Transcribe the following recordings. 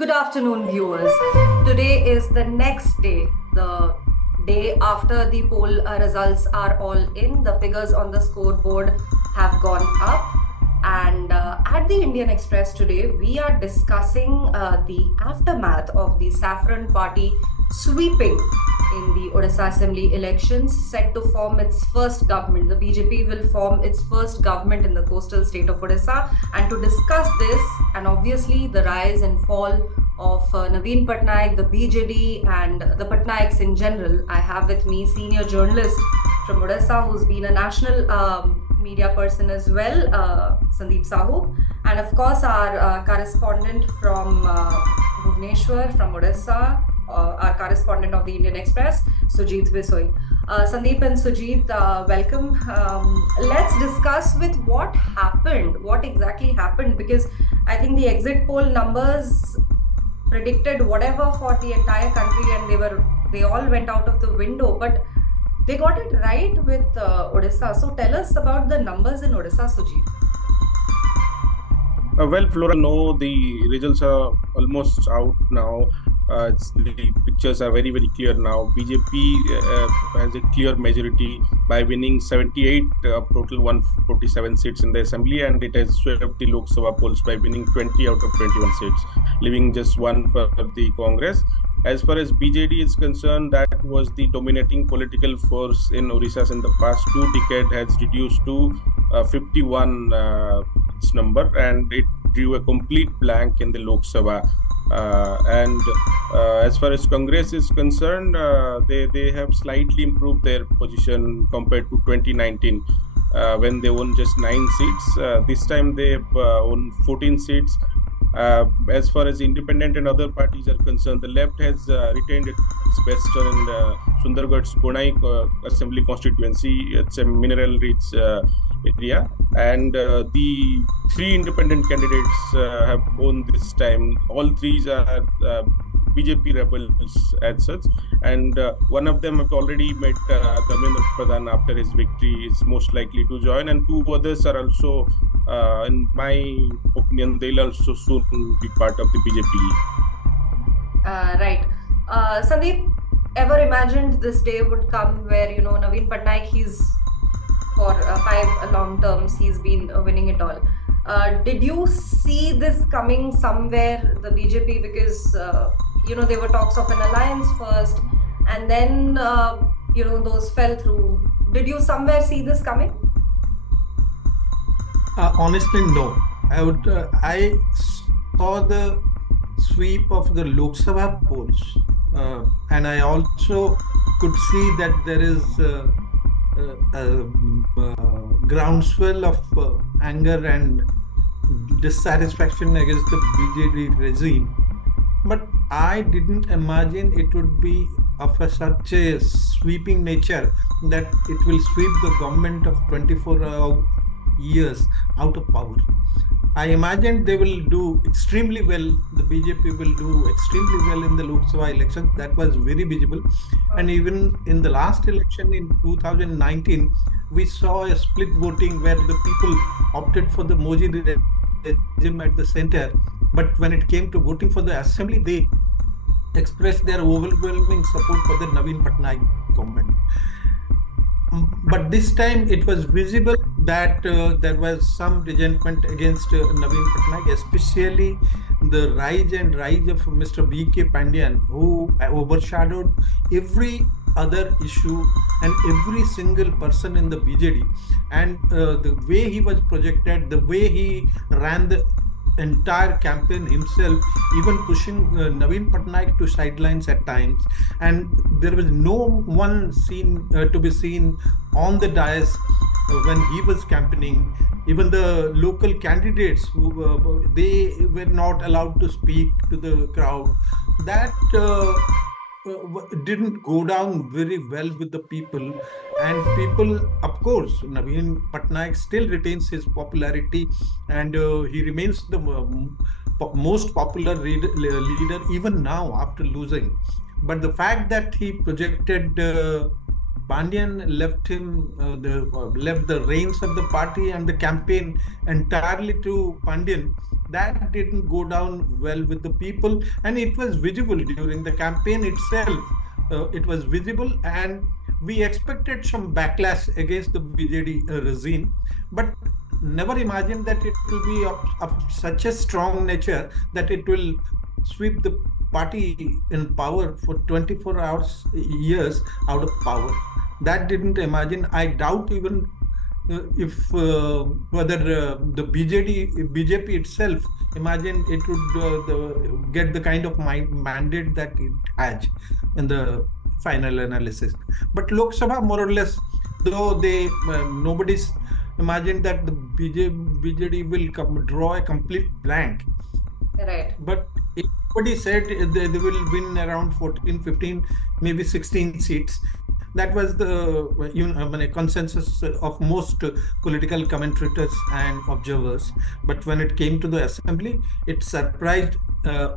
Good afternoon, viewers. Today is the next day, the day after the poll results are all in. The figures on the scoreboard have gone up. And at the Indian Express today, we are discussing the aftermath of the Saffron Party sweeping in the Odisha Assembly elections, set to form its first government. The BJP will form its first government in the coastal state of Odisha. And to discuss this, and obviously the rise and fall of Naveen Patnaik, the BJD, and the Patnaiks in general, I have with me senior journalist from Odisha who's been a national media person as well, Sandeep Sahu, and of course our correspondent from Bhubaneswar, from Odisha, our correspondent of the Indian Express, Sujit Bisoi. Sandeep and Sujit, welcome. Let's discuss with what happened, what exactly happened, because I think the exit poll numbers predicted whatever for the entire country, and they all went out of the window, but they got it right with Odisha. So tell us about the numbers in Odisha, Sujit. Flora, know the results are almost out now. The pictures are very, very clear now. BJP has a clear majority by winning 78 of total 147 seats in the assembly, and it has swept the Lok Sabha polls by winning 20 out of 21 seats, leaving just one for the Congress. As far as BJD is concerned, that was the dominating political force in Orissa in the past 2 decades, has reduced to 51 its number, and it drew a complete blank in the Lok Sabha. And as far as Congress is concerned, they have slightly improved their position compared to 2019 when they won just 9 seats. This time they have won 14 seats. As far as independent and other parties are concerned, the left has retained its best in Sundargarh's Bonai assembly constituency. It's a mineral-rich area, and the 3 independent candidates have won this time. All three are BJP rebels as such, and one of them have already met Naveen Patnaik after his victory, is most likely to join, and 2 others are also, in my opinion, they'll also soon be part of the BJP. Right. Sandeep, ever imagined this day would come where, Naveen Patnaik, he's for 5 long terms, he's been winning it all. Did you see this coming somewhere, the BJP? Because, there were talks of an alliance first, and then, those fell through. Did you somewhere see this coming? Honestly, no. I saw the sweep of the Lok Sabha polls, and I also could see that there is a groundswell of anger and dissatisfaction against the BJD regime. But I didn't imagine it would be of such a sweeping nature that it will sweep the government of 24 years out of power. I imagined they will do extremely well. The BJP will do extremely well in the Lok Sabha election. That was very visible. And even in the last election in 2019, we saw a split voting where the people opted for the Modi regime at the center. But when it came to voting for the assembly, they expressed their overwhelming support for the Naveen Patnaik government. But this time it was visible that there was some resentment against Naveen Patnaik, especially the rise of Mr. V.K. Pandyan, who overshadowed every other issue and every single person in the BJD. And the way he was projected, the way he ran the entire campaign himself, even pushing Naveen Patnaik to sidelines at times, and there was no one to be seen on the dais when he was campaigning. Even the local candidates, they were not allowed to speak to the crowd. That didn't go down very well with the people. And people, of course, Naveen Patnaik still retains his popularity, and he remains the most popular leader even now after losing. But the fact that he projected Pandian left the reins of the party and the campaign entirely to Pandian. That didn't go down well with the people, and it was visible during the campaign itself. It was visible, and we expected some backlash against the BJD regime, but never imagined that it will be of such a strong nature that it will sweep the party in power for 24 hours years out of power. That didn't imagine. I doubt even if whether the BJP itself imagine it would get the kind of mandate that it has in the final analysis. But Lok Sabha, more or less, though they nobody's imagined that the BJD will draw a complete blank. Right. But everybody said they will win around 14, 15, maybe 16 seats. That was the consensus of most political commentators and observers. But when it came to the assembly, it surprised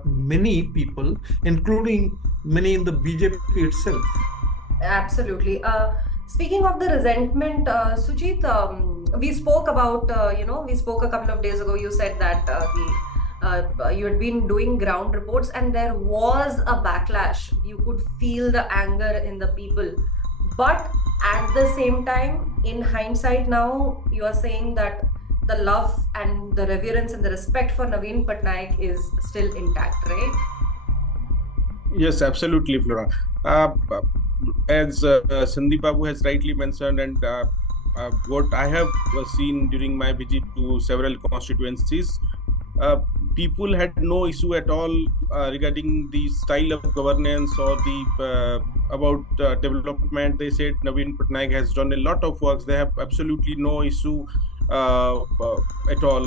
many people, including many in the BJP itself. Absolutely. Speaking of the resentment, Sujit, we spoke about, we spoke a couple of days ago. You said that you had been doing ground reports and there was a backlash. You could feel the anger in the people. But at the same time, in hindsight now, you are saying that the love and the reverence and the respect for Naveen Patnaik is still intact, right? Yes, absolutely, Flora. As Sandeep Babu has rightly mentioned, and what I have seen during my visit to several constituencies, people had no issue at all regarding the style of governance or the about development. They said Naveen Patnaik has done a lot of works. They have absolutely no issue at all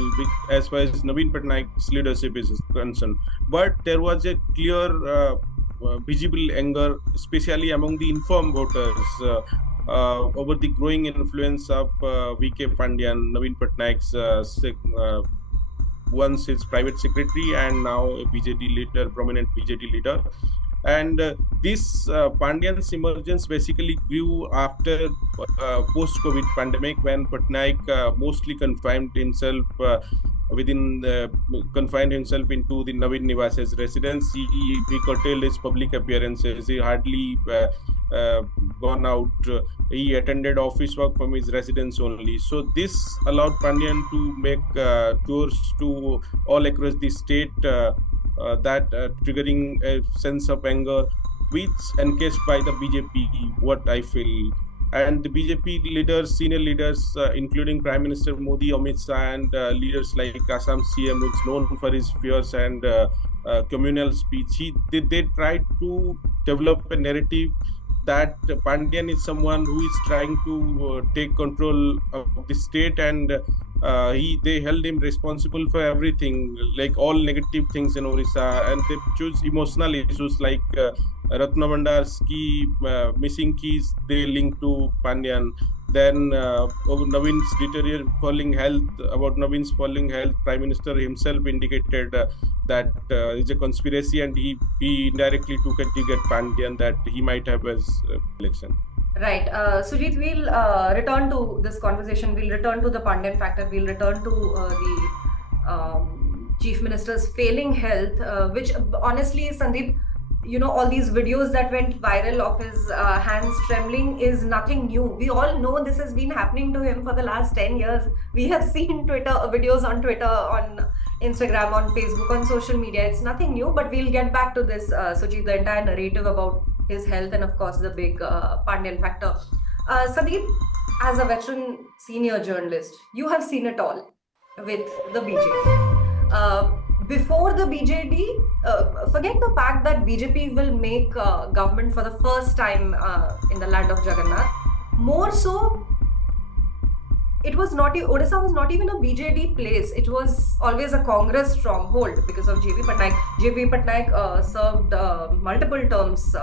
as far as Naveen Patnaik's leadership is concerned. But there was a clear visible anger, especially among the informed voters, over the growing influence of V.K. Pandian, Naveen Patnaik's once his private secretary and now a BJD leader, prominent BJD leader. And this Pandian's emergence basically grew after post-COVID pandemic, when Patnaik mostly confined himself into the Naveen Nivas's residence. He curtailed his public appearances. He hardly gone out. He attended office work from his residence only. So this allowed Pandian to make tours to all across the state, that triggering a sense of anger, which encased by the BJP, what I feel. And the BJP leaders, senior leaders, including Prime Minister Modi, Amit Shah, and leaders like Assam CM, who is known for his fierce and communal speech, they tried to develop a narrative that Pandian is someone who is trying to take control of the state, and they held him responsible for everything, like all negative things in Odisha, and they choose emotional issues like Ratna Bhandar's missing keys. They link to Pandian. Then Naveen's Naveen's falling health, Prime Minister himself indicated that it's a conspiracy, and he indirectly took a dig at Pandian that he might have as election. Right. Sujit, we'll return to this conversation. We'll return to the Pandian factor. We'll return to the Chief Minister's failing health, which honestly, Sandeep, all these videos that went viral of his hands trembling is nothing new. We all know this has been happening to him for the last 10 years. We have seen videos on Twitter, on Instagram, on Facebook, on social media. It's nothing new, but we'll get back to this, Sujit, the entire narrative about his health and of course the big Pandian factor. Sandeep, as a veteran senior journalist, you have seen it all with the BJD. Before the BJD, forget the fact that BJP will make government for the first time in the land of Jagannath. More so, Odisha was not even a BJD place. It was always a Congress stronghold because of J.V. Patnaik. J.V. Patnaik served multiple terms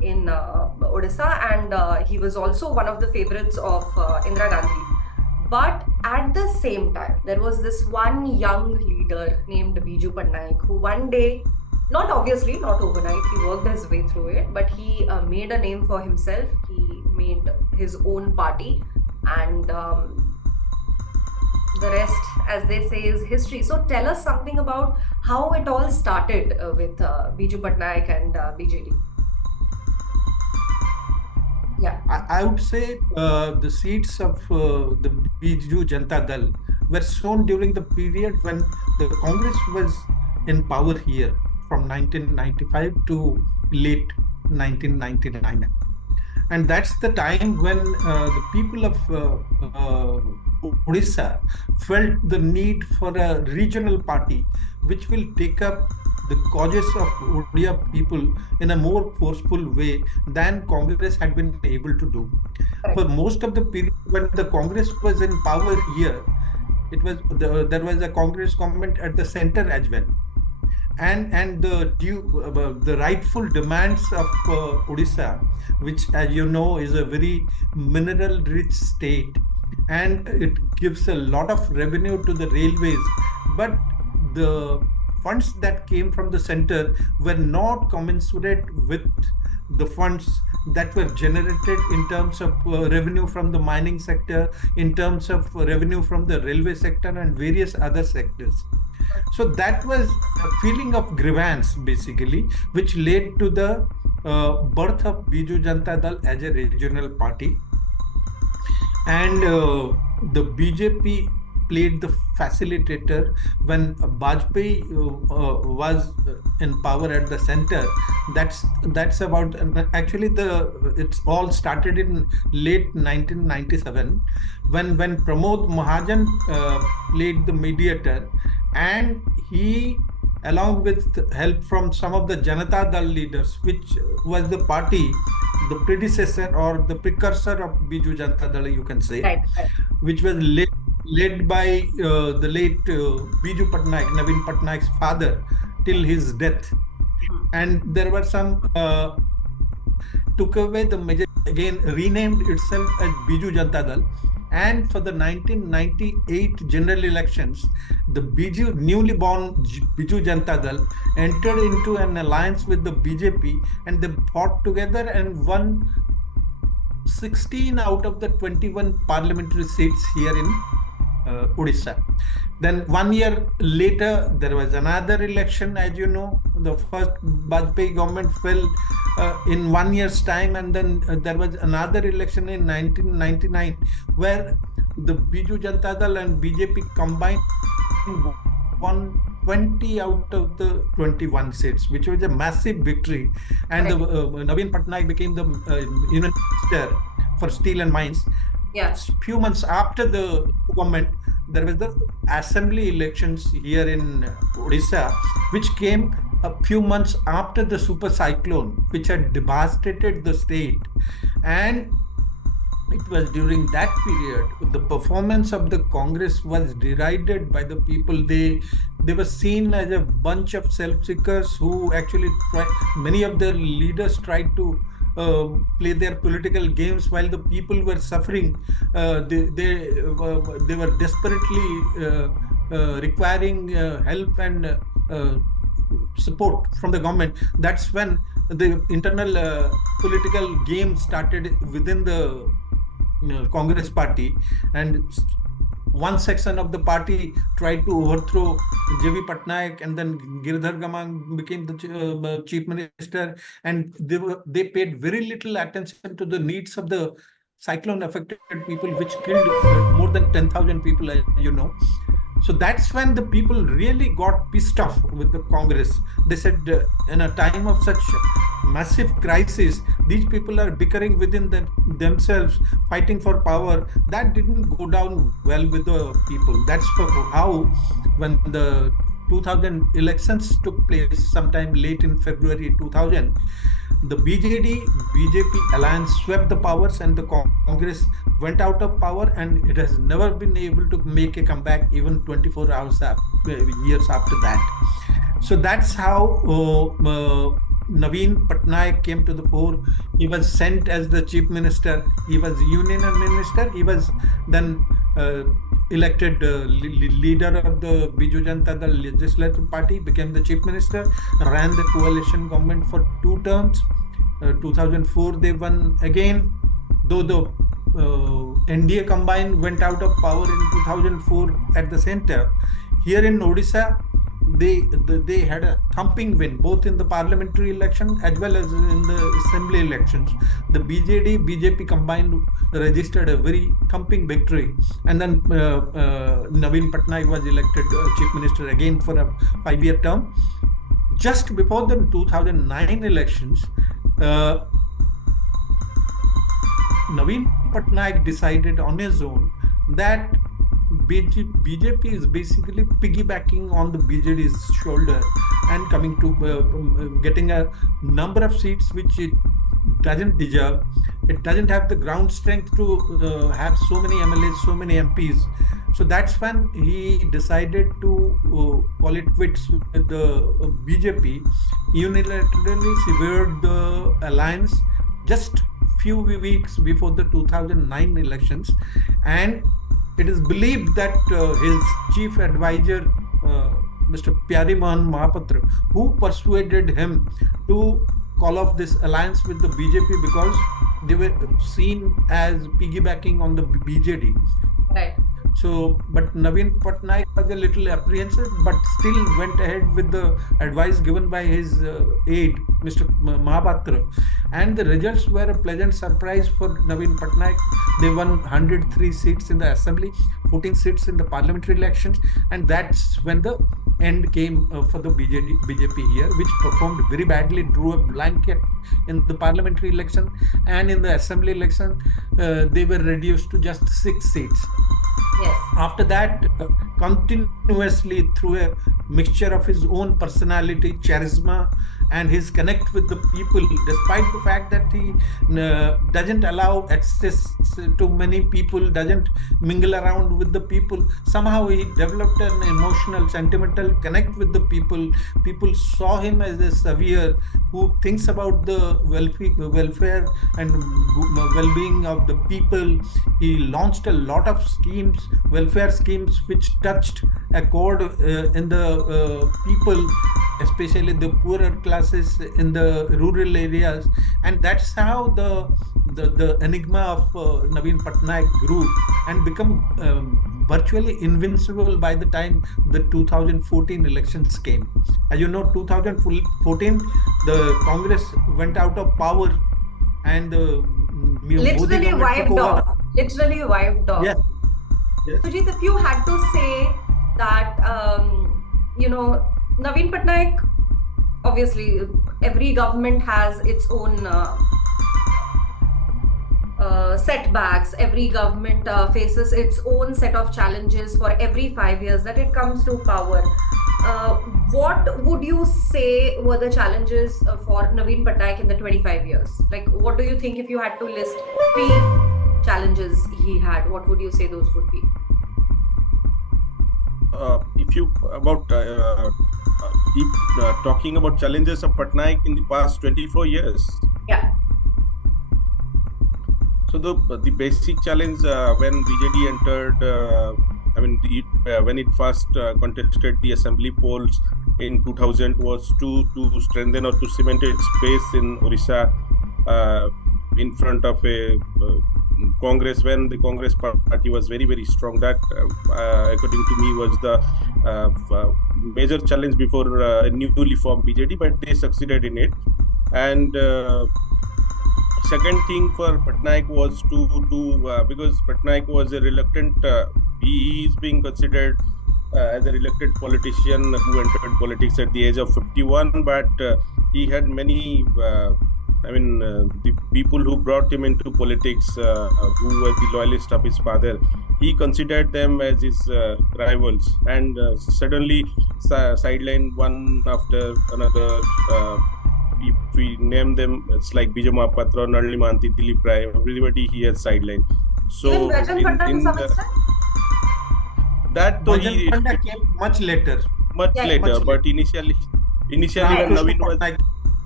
in Odisha, and he was also one of the favorites of Indira Gandhi. But at the same time, there was this one young leader named Biju Patnaik who one day, not overnight, he worked his way through it, but he made a name for himself. He campaigned his own party, and the rest, as they say, is history. So tell us something about how it all started with Biju Patnaik and BJD. Yeah. I would say the seats of the Biju Janata Dal were sown during the period when the Congress was in power here from 1995 to late 1999. And that's the time when the people of Odisha felt the need for a regional party which will take up the causes of Odia people in a more forceful way than Congress had been able to do. For Correct. most of the period when the Congress was in power here, there was a Congress government at the center as well, and the rightful demands of Odisha, which, as you know, is a very mineral rich state, and it gives a lot of revenue to the railways, but the funds that came from the center were not commensurate with the funds that were generated in terms of revenue from the mining sector, in terms of revenue from the railway sector and various other sectors. So that was a feeling of grievance, basically, which led to the birth of Biju Janata Dal as a regional party. And the BJP played the facilitator when Bajpayee was in power at the center. That's about actually the it's all started in late 1997 when Pramod Mahajan played the mediator, and he, along with help from some of the Janata Dal leaders, which was the party, the predecessor or the precursor of Biju Janata Dal, you can say, Right. Right. which was led by the late Biju Patnaik, Naveen Patnaik's father, till his death. And there were some took away the major, again renamed itself as Biju Janata Dal. And for the 1998 general elections, the newly born Biju Janata Dal entered into an alliance with the BJP, and they fought together and won 16 out of the 21 parliamentary seats here in Odisha. Then 1 year later, there was another election. As you know, the first Bajpayee government fell in 1 year's time, and then there was another election in 1999 where the Biju Janata Dal and BJP combined won 20 out of the 21 seats, which was a massive victory. And Right. Naveen Patnaik became the Union Minister for Steel and Mines. Yeah. Few months after the government, there was the assembly elections here in Odisha, which came a few months after the super cyclone, which had devastated the state. And it was during that period the performance of the Congress was derided by the people. They were seen as a bunch of self-seekers who actually many of their leaders tried to play their political games while the people were suffering. They were desperately requiring help and support from the government. That's when the internal political game started within the Congress party, and one section of the party tried to overthrow J.V. Patnaik, and then Girdhar Gamang became the chief minister, and they paid very little attention to the needs of the cyclone affected people, which killed more than 10,000 people, as you know. So that's when the people really got pissed off with the Congress. They said, in a time of such massive crisis, these people are bickering within themselves, fighting for power. That didn't go down well with the people. That's how, when the 2000 elections took place sometime late in February 2000, the BJP alliance swept the powers, and the Congress went out of power, and it has never been able to make a comeback even 24 hours years after that. So that's how Naveen Patnaik came to the fore. He was sent as the chief minister. He was union minister. He was then elected leader of the Biju Janata Dal legislative party, became the chief minister, ran the coalition government for 2 terms. 2004 they won again, though the NDA combined went out of power in 2004 at the center, here in Odisha, they had a thumping win both in the parliamentary election as well as in the assembly elections. The BJD BJP combined registered a very thumping victory, and then Naveen Patnaik was elected chief minister again for a 5-year term. Just before the 2009 elections, uh, Naveen Patnaik decided on his own that BJP is basically piggybacking on the BJD's shoulder and coming to getting a number of seats which it doesn't deserve. It doesn't have the ground strength to have so many MLAs, so many MPs. So that's when he decided to call it quits with the BJP, unilaterally severed the alliance just few weeks before the 2009 elections, and it is believed that his chief advisor, Mr. Pyariman Mahapatra, who persuaded him to call off this alliance with the BJP because they were seen as piggybacking on the BJD. Right. So, but Naveen Patnaik was a little apprehensive, but still went ahead with the advice given by his aide, Mr. Mahapatra. And the results were a pleasant surprise for Naveen Patnaik. They won 103 seats in the assembly, 14 seats in the parliamentary elections, and that's when the end came for the BJP here, which performed very badly, drew a blanket in the parliamentary election, and in the assembly election, they were reduced to just 6 seats. Yes. After that, continuously through a mixture of his own personality, charisma, and his connect with the people, despite the fact that he doesn't allow access to many people, doesn't mingle around with the people, somehow he developed an emotional, sentimental connect with the people. People saw him as a savior who thinks about the welfare and well-being of the people. He launched a lot of schemes, welfare schemes, which touched a chord in the people, especially the poorer classes in the rural areas, and that's how the enigma of Naveen Patnaik grew and become virtually invincible by the time the 2014 elections came. As you know, 2014, the Congress went out of power, and Literally wiped off. Literally wiped off. Yes. Yes. Sujit, if you had to say that, Naveen Patnaik, obviously, every government has its own setbacks. Every government faces its own set of challenges for every 5 years that it comes to power. What would you say were the challenges for Naveen Patnaik in the 25 years? Like, what do you think if you had to list 3 challenges he had? What would you say those would be? If you about keep talking about challenges of Patnaik in the past 24 years. Yeah. So the basic challenge when BJD entered, when it first contested the assembly polls in 2000 was to strengthen or to cement its space in Odisha in front of a Congress, when the Congress party was very, very strong. That, according to me, was the major challenge before a newly formed BJD, but they succeeded in it. And second thing for Patnaik was to because Patnaik was a reluctant, he is being considered as a reluctant politician who entered politics at the age of 51, but he had many the people who brought him into politics, who were the loyalists of his father, he considered them as his rivals, and suddenly sidelined one after another. If we name them, it's like Bijay Mahapatra, Narli Manti, Dilip Rai, everybody he has sidelined. So even Rajan Pandya to some extent? That though Rajan Pandya came much later. Much later, but initially when Naveen was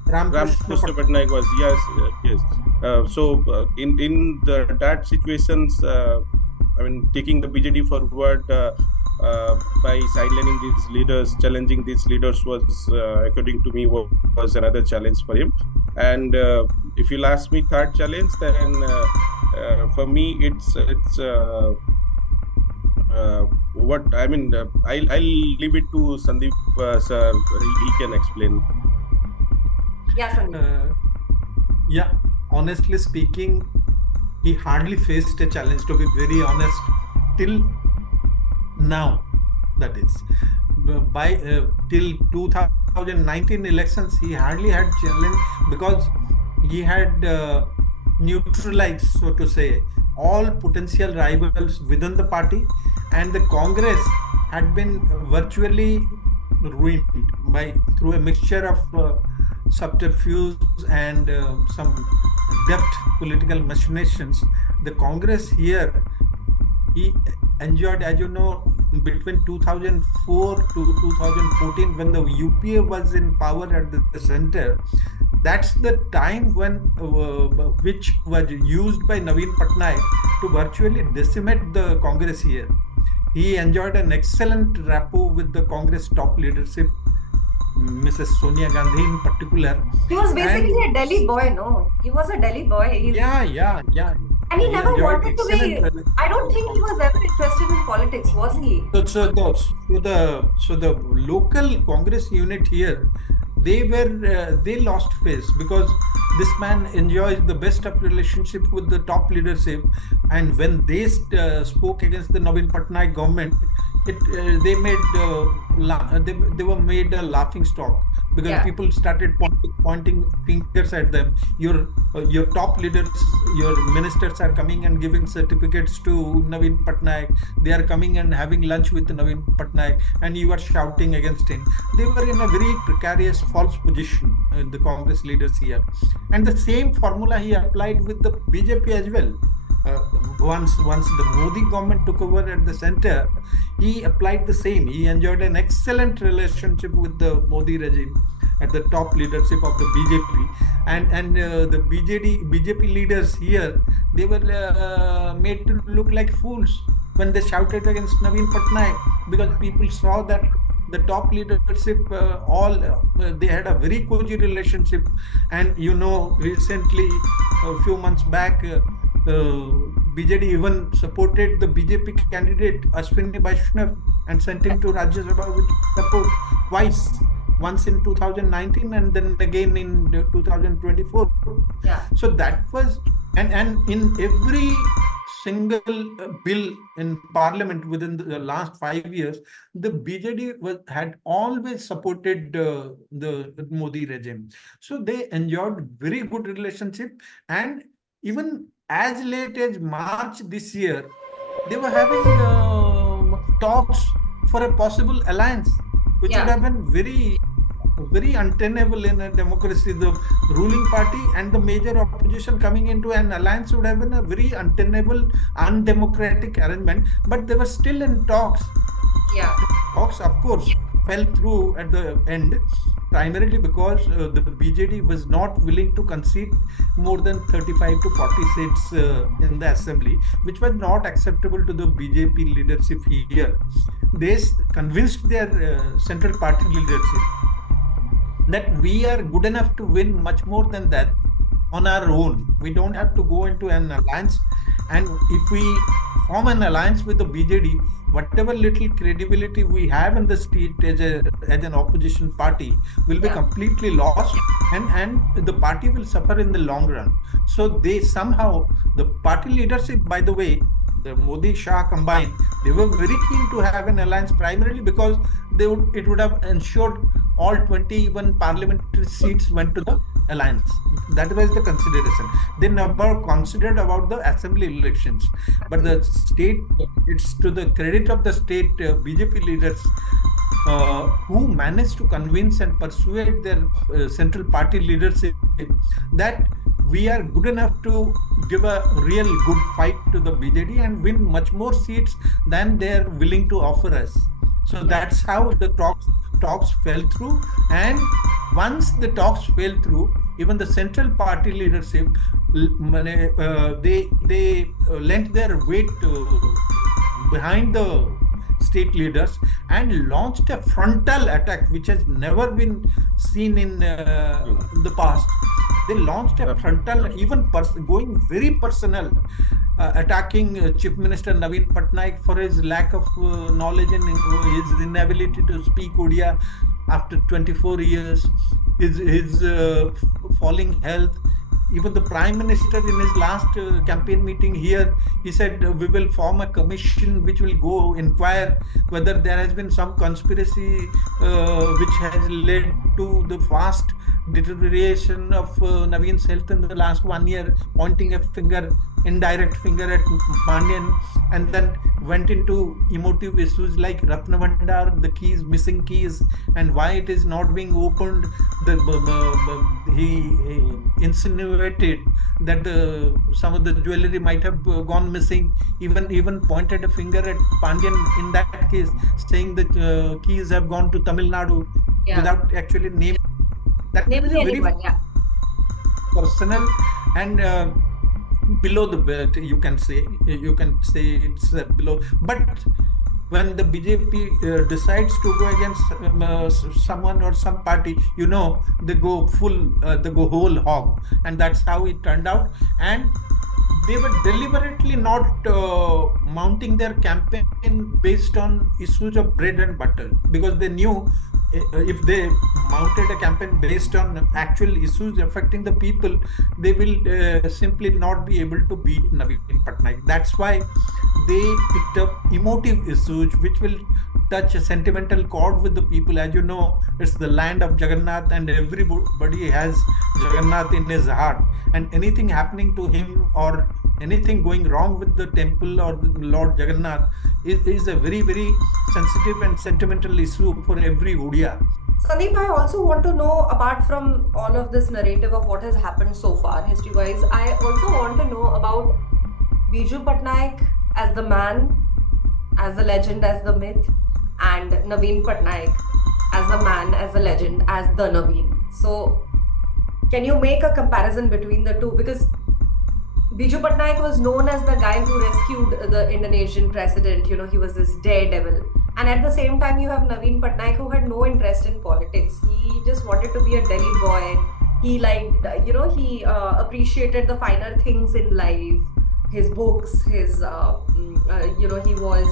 Ramkrishna Patnaik was, yes. So in that situations, taking the BJD forward by sidelining these leaders, challenging these leaders was, according to me, was another challenge for him. And if you'll ask me, third challenge, then For me, what I mean. I'll leave it to Sandeep sir. He can explain. Yeah, Sandeep. Uh, yeah, honestly speaking, he hardly faced a challenge, to be very honest, till now. That is, by till 2019 elections, he hardly had challenge because he had neutralized, so to say, all potential rivals within the party, and the Congress had been virtually ruined by through a mixture of subterfuge and some deft political machinations. The Congress here, he enjoyed, as you know, between 2004 to 2014, when the UPA was in power at the center. That's the time when which was used by Naveen Patnaik to virtually decimate the Congress here. He enjoyed an excellent rapport with the Congress top leadership, Mrs. Sonia Gandhi in particular, He was basically and a Delhi boy, no? He was a Delhi boy. yeah. And he He never enjoyed wanted to excellent be, relations I don't with the think he Congress. was ever interested in politics, was he? So the local Congress unit here, they lost face because this man enjoys the best of relationship with the top leadership, and when they spoke against the Naveen Patnaik government, they made they were made a laughing stock because Yeah. people started pointing fingers at them. Your top leaders, your ministers are coming and giving certificates to Naveen Patnaik. They are coming and having lunch with Naveen Patnaik, and you are shouting against him. They were in a very precarious, false position, the Congress leaders here. And the same formula he applied with the BJP as well. Uh, once the Modi government took over at the center, he applied the same. He enjoyed an excellent relationship with the Modi regime at the top leadership of the BJP, and the BJP leaders here, they were made to look like fools when they shouted against Naveen Patnaik, because people saw that the top leadership all they had a very cozy relationship. And recently, a few months back, BJD even supported the BJP candidate Ashwini Vaishnav and sent him to Rajya Sabha with support twice, once in 2019 and then again in 2024. Yeah. So that was, and in every single bill in parliament within the last 5 years, the BJD had always supported the Modi regime. So they enjoyed very good relationship, and even as late as March this year, they were having talks for a possible alliance, which would Yeah. have been very untenable in a democracy. The ruling party and the major opposition coming into an alliance would have been a very untenable, undemocratic arrangement. But they were still in talks. Yeah. Talks, of course, fell through at the end, primarily because the BJD was not willing to concede more than 35 to 40 seats in the assembly, which was not acceptable to the BJP leadership here. They convinced their central party leadership that we are good enough to win much more than that on our own. We don't have to go into an alliance. And if we form an alliance with the BJD, whatever little credibility we have in the state as an opposition party will be Yeah. completely lost, and the party will suffer in the long run. So they somehow, the party leadership, by the way, the Modi Shah combined, they were very keen to have an alliance, primarily because it would have ensured all 21 parliamentary seats went to the alliance. That was the consideration. They never considered about the assembly elections. But the state, it's to the credit of the state BJP leaders who managed to convince and persuade their central party leadership that we are good enough to give a real good fight to the BJD and win much more seats than they're willing to offer us. So that's how the talks fell through. And once the talks fell through, even the central party leadership, they lent their weight behind the state leaders and launched a frontal attack which has never been seen in the past. They launched a frontal, even going very personal, attacking Chief Minister Naveen Patnaik for his lack of knowledge and his inability to speak Odia after 24 years, his falling health. Even the Prime Minister in his last campaign meeting here, he said we will form a commission which will go inquire whether there has been some conspiracy which has led to the fast deterioration of Naveen's health in the last 1 year, pointing a finger, indirect finger at Mandian, and then went into emotive issues like Ratna Bhandar, the keys, missing keys, and why it is not being opened. He insinuated that some of the jewelry might have gone missing. Even pointed a finger at Pandian in that case, saying that keys have gone to Tamil Nadu Yeah. without actually naming. That is Naming a very anyone, yeah. personal and below the belt, you can say it's below. But when the BJP decides to go against someone or some party, they go they go whole hog, and that's how it turned out. And they were deliberately not mounting their campaign based on issues of bread and butter, because they knew if they mounted a campaign based on actual issues affecting the people, they will simply not be able to beat Naveen Patnaik. That's why they picked up emotive issues which will touch a sentimental chord with the people. As you know, it's the land of Jagannath, and everybody has Jagannath in his heart. And anything happening to him or anything going wrong with the temple or the Lord Jagannath is a very, very sensitive and sentimental issue for every Odia. Sandeep, I also want to know, apart from all of this narrative of what has happened so far, history wise, I also want to know about Biju Patnaik as the man, as the legend, as the myth, and Naveen Patnaik as the man, as the legend, as the Naveen. So, can you make a comparison between the two? Because Biju Patnaik was known as the guy who rescued the Indonesian president. He was this daredevil. And at the same time, you have Naveen Patnaik, who had no interest in politics. He just wanted to be a Delhi boy. He liked, he appreciated the finer things in life. His books, he was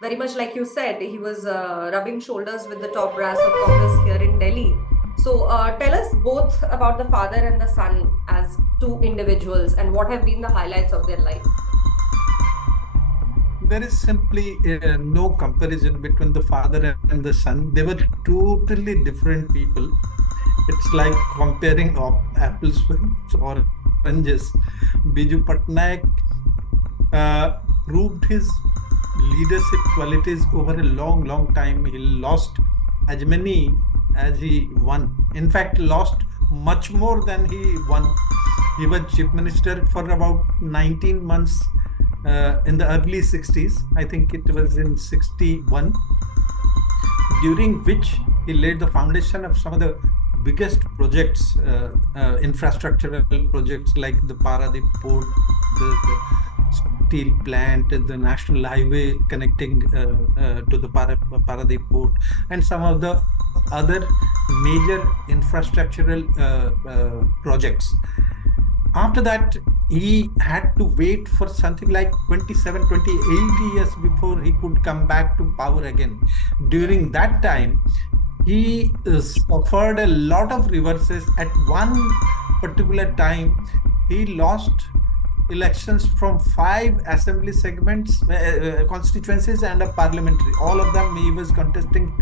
very much like you said, he was rubbing shoulders with the top brass of Congress here in Delhi. So tell us both about the father and the son as two individuals, and what have been the highlights of their life. There is simply no comparison between the father and the son. They were totally different people. It's like comparing apples with oranges. Biju Patnaik proved his leadership qualities over a long, long time. He lost as many as he won. In fact, lost much more than he won. He was chief minister for about 19 months in the early 60s. I think it was in 61, during which he laid the foundation of some of the biggest projects, infrastructural projects like the Paradip port, the steel plant, the national highway connecting to the Paradip port, and some of the other major infrastructural projects. After that, he had to wait for something like 27, 28 years before he could come back to power again. During that time, he suffered a lot of reverses. At one particular time, he lost elections from 5 assembly segments, constituencies, and a parliamentary. All of them he was contesting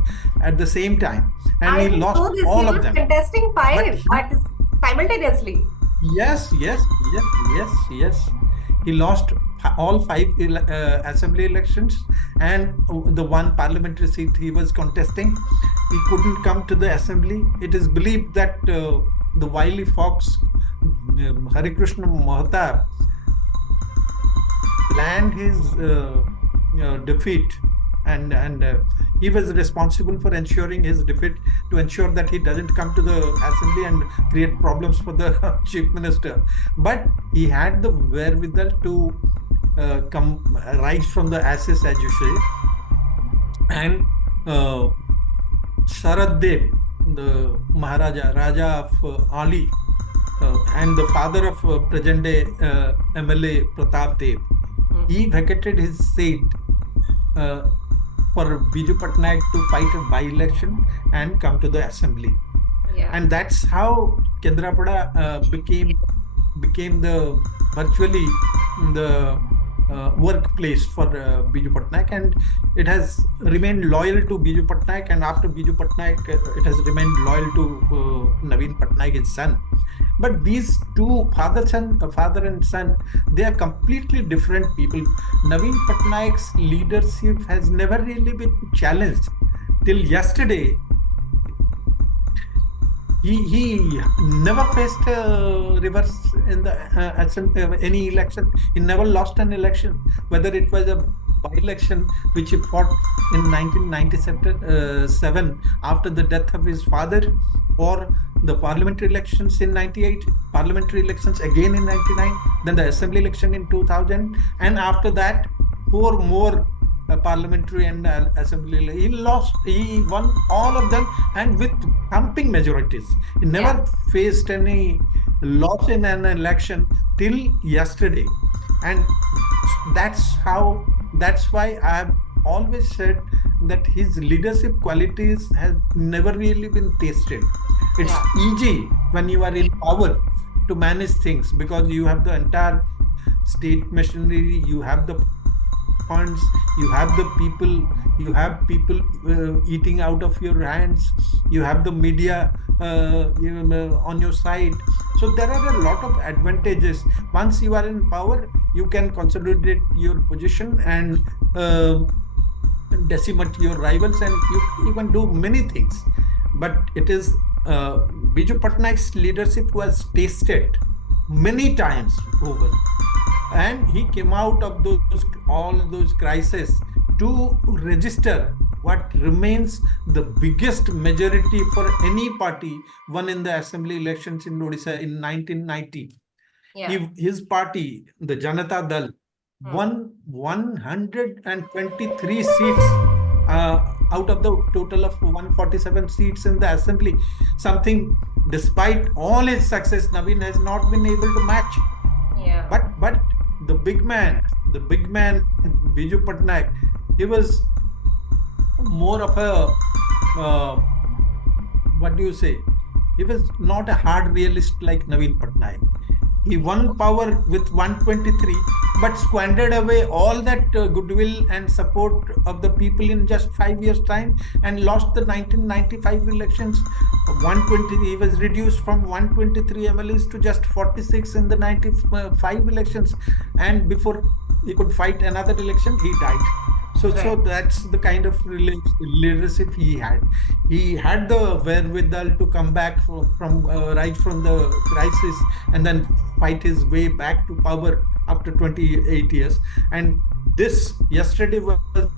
at the same time, and he lost all of them. Contesting 5 simultaneously. Yes. He lost all 5 assembly elections, and the one parliamentary seat he was contesting, he couldn't come to the assembly. It is believed that the wily fox Hari Krishna Mahtab planned his defeat, and he was responsible for ensuring his defeat, to ensure that he doesn't come to the assembly and create problems for the chief minister. But he had the wherewithal to rise from the ashes, as you say. And Sharad Dev, the Raja of Ali, and the father of present day MLA Pratap Dev. He vacated his seat uh, for Biju Patnaik to fight a by-election and come to the assembly. Yeah. And that's how Kendrapada became the virtually the workplace for Biju Patnaik, and it has remained loyal to Biju Patnaik. And after Biju Patnaik, it has remained loyal to Naveen Patnaik, his son. But these two, father and son, they are completely different people. Naveen Patnaik's leadership has never really been challenged till yesterday. He never faced a reverse in the any election. He never lost an election, whether it was a by-election which he fought in 1997 after the death of his father, or the parliamentary elections in 98, parliamentary elections again in 99, then the assembly election in 2000, and after that, four more parliamentary and assembly. He lost, he won all of them, and with thumping majorities. He never faced any loss in an election till yesterday. And that's why I have always said that his leadership qualities have never really been tasted. It's easy when you are in power to manage things because you have the entire state machinery, you have the funds, you have the people eating out of your hands, you have the media on your side. So there are a lot of advantages. Once you are in power, you can consolidate your position and decimate your rivals, and you can do many things. But it is Biju Patnaik's leadership was tasted many times over, and he came out of all those crises to register what remains the biggest majority for any party won in the assembly elections in Odisha in 1990. His party, the Janata Dal, won 123 seats out of the total of 147 seats in the assembly. Something, despite all his success, Naveen has not been able to match. But the big man, Biju Patnaik, he was more of a what do you say? He was not a hard realist like Naveen Patnaik. He won power with 123, but squandered away all that goodwill and support of the people in just 5 years' time, and lost the 1995 elections. 120, he was reduced from 123 MLAs to just 46 in the 95 elections, and before he could fight another election, he died. So that's the kind of leadership he had. He had the wherewithal to come back from right from the crisis and then fight his way back to power after 28 years. And this yesterday was the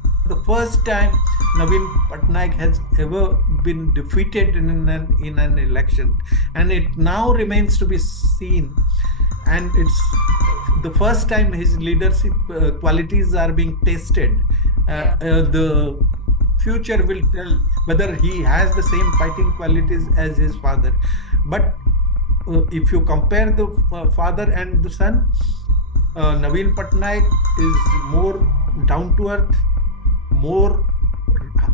first time Naveen Patnaik has ever been defeated in an election, and it now remains to be seen. And it's the first time his leadership qualities are being tested. The future will tell whether he has the same fighting qualities as his father. But if you compare the father and the son, Naveen Patnaik is more down to earth, more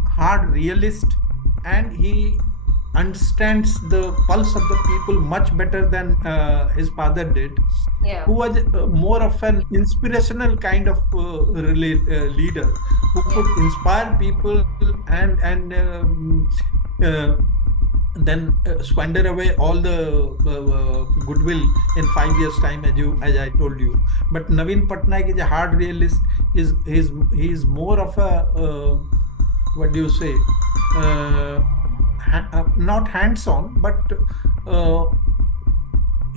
hard realist, and he understands the pulse of the people much better than his father did, who was more of an inspirational kind of leader who could inspire people and then squander away all the goodwill in 5 years' time, as I told you. But Naveen Patnaik is a hard realist. He's more of a what do you say? Not hands-on, but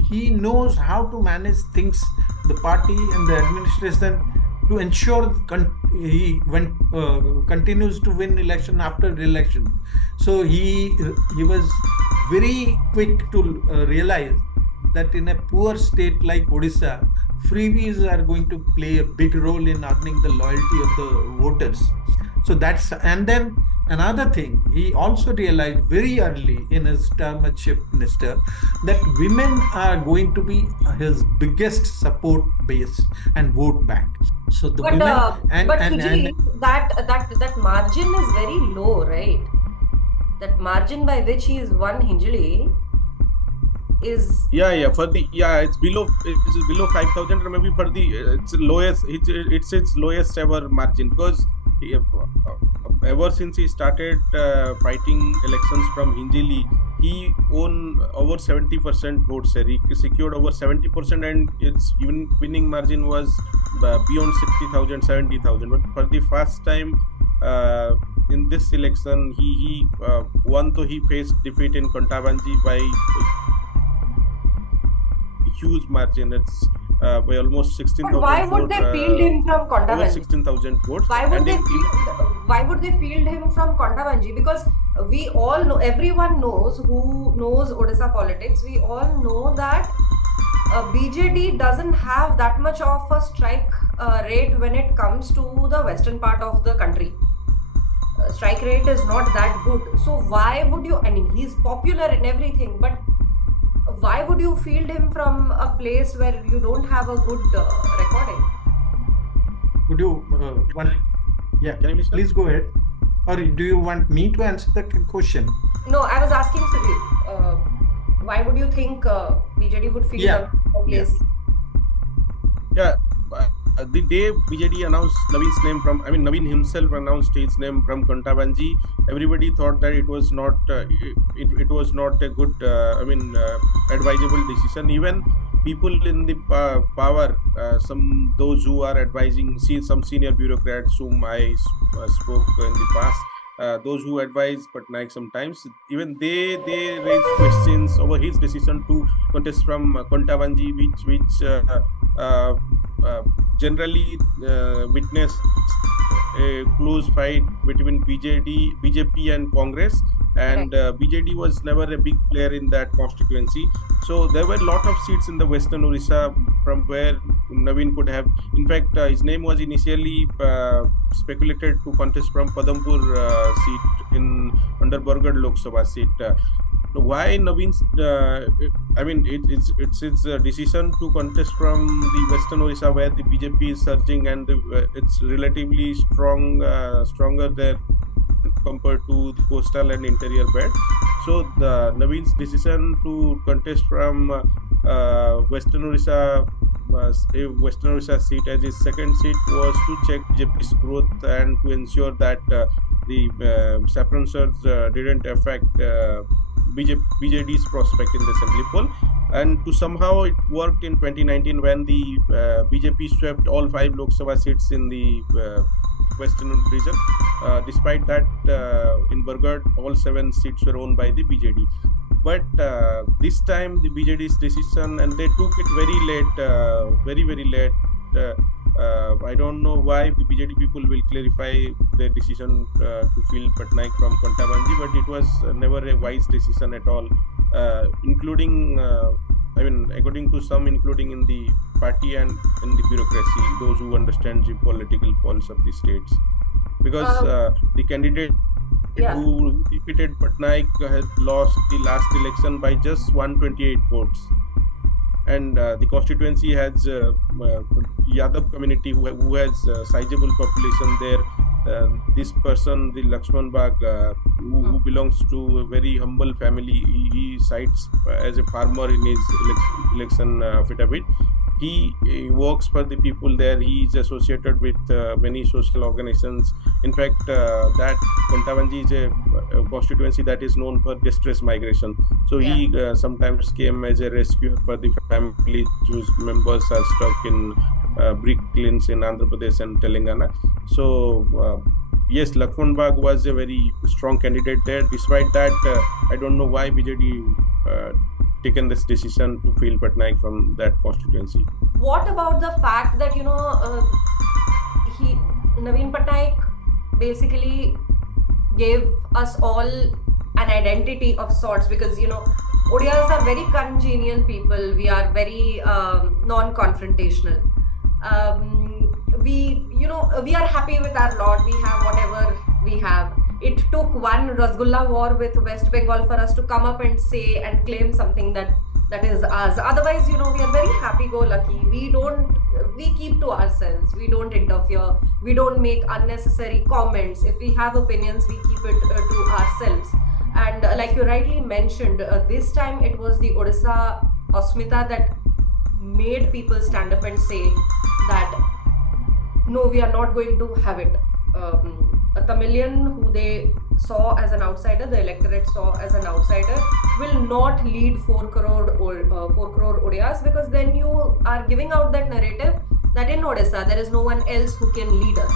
he knows how to manage things, the party and the administration, to ensure he continues to win election after election. So he was very quick to realize that in a poor state like Odisha, freebies are going to play a big role in earning the loyalty of the voters. So that's, and then another thing, he also realized very early in his term as chief minister that women are going to be his biggest support base and vote bank. So the But women but and Sujeet, that margin is very low, right? That margin by which he is won Hinjali is Yeah, for the, yeah, it's below 5,000, or maybe for the it's lowest, it's its lowest ever margin, because ever since he started fighting elections from Hinjili, he won over 70% votes. Sir. He secured over 70%, and its even winning margin was beyond 60,000, 70,000. But for the first time in this election, he won, though he faced defeat in Kontabanji by huge margin. It's by almost but 16,000 why would vote, they field him from over Kondavanji? 16,000 votes. Why And would they why would they field him from Kondavanji? Because we all know, everyone knows who knows Odisha politics, we all know that BJD doesn't have that much of a strike rate when it comes to the western part of the country. Strike rate is not that good. So why would you? I mean, he's popular in everything, but why would you field him from a place where you don't have a good recording? would you want, yeah, can you listen? please go ahead. Or do you want me to answer the question? No, I was asking Sujit, why would you think BJD would field Yeah, a place? Yeah, the day BJD announced Naveen's name from, I mean, Naveen himself announced his name from Kontabanji, everybody thought that it was not, it was not a good, advisable decision. Even people in the power, those who are advising, see some senior bureaucrats whom I spoke in the past, those who advise Patnaik sometimes, even they raise questions over his decision to contest from Kontabanji, which uh, uh, generally witnessed a close fight between BJP and Congress, Right. and BJD was never a big player in that constituency. So there were a lot of seats in the Western Orissa from where Naveen could have. In fact, his name was initially speculated to contest from Padampur seat in under Bargarh Lok Sabha seat. Why Naveen's? It's his decision to contest from the Western Orissa, where the BJP is surging, and it's relatively stronger there compared to the coastal and interior belt. So the Naveen's decision to contest from Western Orissa, Western Orissa seat as his second seat, was to check BJP's growth and to ensure that the saffron surge didn't affect BJD's prospect in the assembly poll. And to somehow it worked in 2019 when the BJP swept all 5 Lok Sabha seats in the Western region. Despite that, in Bargarh, all 7 seats were owned by the BJD. But this time the BJD's decision, and they took it very late, very late. I don't know why the BJD people will clarify their decision to field Patnaik from Kontabanji, but it was never a wise decision at all, including, according to some, including in the party and in the bureaucracy, those who understand the political pulse of the states. Because the candidate Yeah. who defeated Patnaik had lost the last election by just 128 votes. And the constituency has Yadav community who has sizable population there. This person, the Lakshman Bag, who belongs to a very humble family, he cites as a farmer in his election affidavit. He works for the people there. He is associated with many social organizations. In fact, that Kontabanji is a constituency that is known for distress migration. So he sometimes came as a rescuer for the families whose members are stuck in brick kilns in Andhra Pradesh and Telangana. So yes, Lakshman Bag was a very strong candidate there. Despite that, I don't know why BJD taken this decision to field Patnaik from that constituency. What about the fact that Naveen Patnaik basically gave us all an identity of sorts, because Odias are very congenial people. We are very non-confrontational. we are happy with our lot. We have whatever we have. It took one Rasgulla war with West Bengal for us to come up and say and claim something that is us. Otherwise, we are very happy-go-lucky. We keep to ourselves. We don't interfere. We don't make unnecessary comments. If we have opinions, we keep it to ourselves. And like you rightly mentioned, this time it was the Odisha Osmita that made people stand up and say that no, we are not going to have it. A Tamilian who they saw as an outsider, the electorate saw as an outsider, will not lead 4 crore Odias, because then you are giving out that narrative that in Odisha there is no one else who can lead us.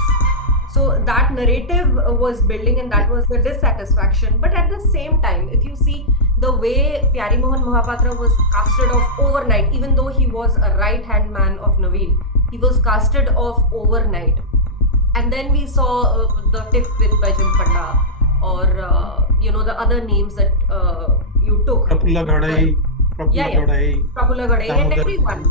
So that narrative was building, and that was the dissatisfaction. But at the same time, if you see the way Pyari Mohan Mohapatra was casted off overnight, even though he was a right-hand man of Naveen, he was casted off overnight. And then we saw the tiff with Baijan Panda, or the other names that you took. Prafula Gadai, Prafula Gadai, and everyone.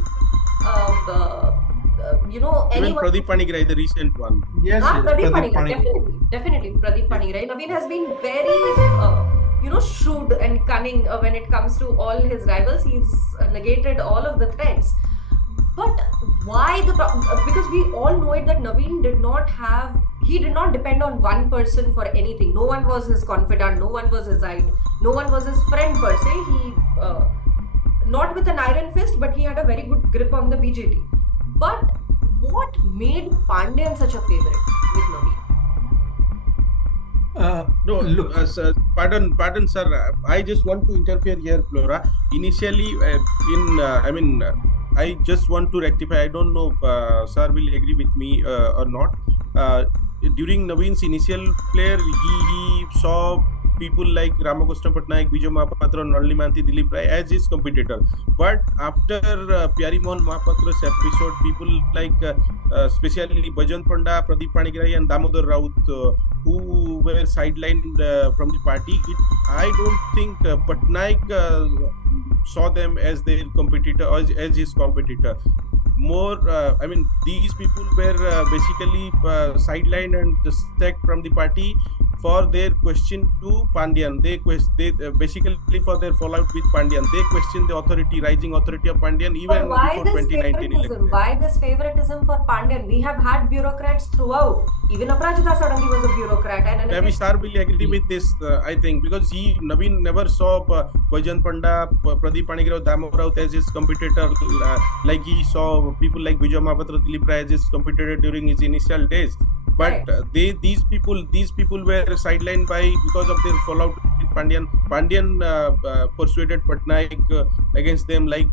Even Pradeep Panigrahi, the recent one. Yes, Pradeep Panigrahi, definitely Pradeep Panigrahi. Naveen has been very, shrewd and cunning when it comes to all his rivals. He's negated all of the threats. But why because we all know it that Naveen did not depend on one person for anything. No one was his confidant, no one was his idol, no one was his friend per se. He, not with an iron fist, but he had a very good grip on the BJP. But what made Pandian such a favorite with Naveen? Sir, pardon, sir. I just want to interfere here, Flora. Initially, I just want to rectify. I don't know, sir will agree with me or not. During Naveen's initial player, he saw people like Ramakrishna Patnaik, Vijay Mahapatra, Nalini Manthi, Dilip Rai as his competitor. But after Pyari Mohan Mahapatra's episode, people like especially Baijan Panda, Pradeep Panigrahi and Damodar Raut, who were sidelined from the party, I don't think Patnaik saw them as their competitor or as his competitor. More, these people were basically sidelined and sacked from the party for their question to Pandian. They basically for their fallout with Pandian. They questioned the rising authority of Pandian even before 2019 election. Why this favoritism for Pandian? We have had bureaucrats throughout. Even Aparajita suddenly was a bureaucrat. Maybe sir will agree with this, I think, because Naveen never saw Baijan Panda, Pradeep Panigrahi, Damodar as his competitor, like he saw people like Vijay Mahapatra, Dilip Rai as his competitor during his initial days. But these people were sidelined because of their fallout with Pandian. Pandian persuaded Patnaik against them, like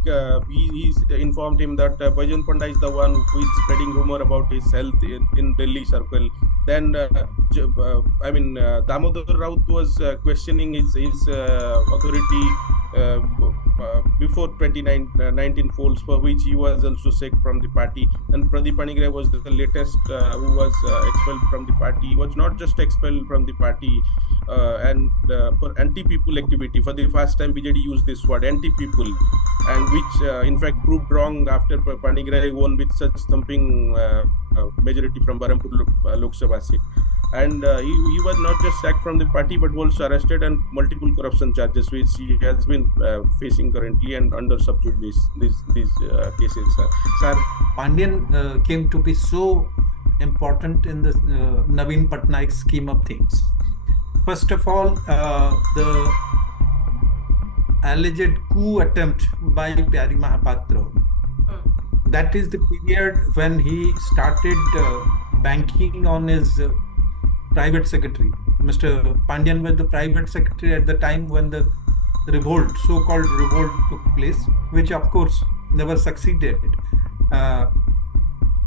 he's informed him that Baijan Panda is the one who is spreading rumor about his health in Delhi circle. Then Damodar Raut was questioning his authority before 2019 polls, for which he was also sacked from the party. And Pradeep Panigrahi was the latest who was expelled from the party. He was not just expelled from the party and for anti-people activity. For the first time, BJD used this word, anti-people, and which in fact proved wrong after Panigrahi won with such thumping majority from Berhampur Lok Sabha seat. And he was not just sacked from the party but also arrested and multiple corruption charges, which he has been facing currently and under sub judice these cases. Sir, Pandian came to be so important in the Naveen Patnaik scheme of things. First of all, the alleged coup attempt by Pyari Mahapatra. That is the period when he started banking on his private secretary. Mr. Pandian was the private secretary at the time when the revolt, so-called revolt, took place, which of course never succeeded.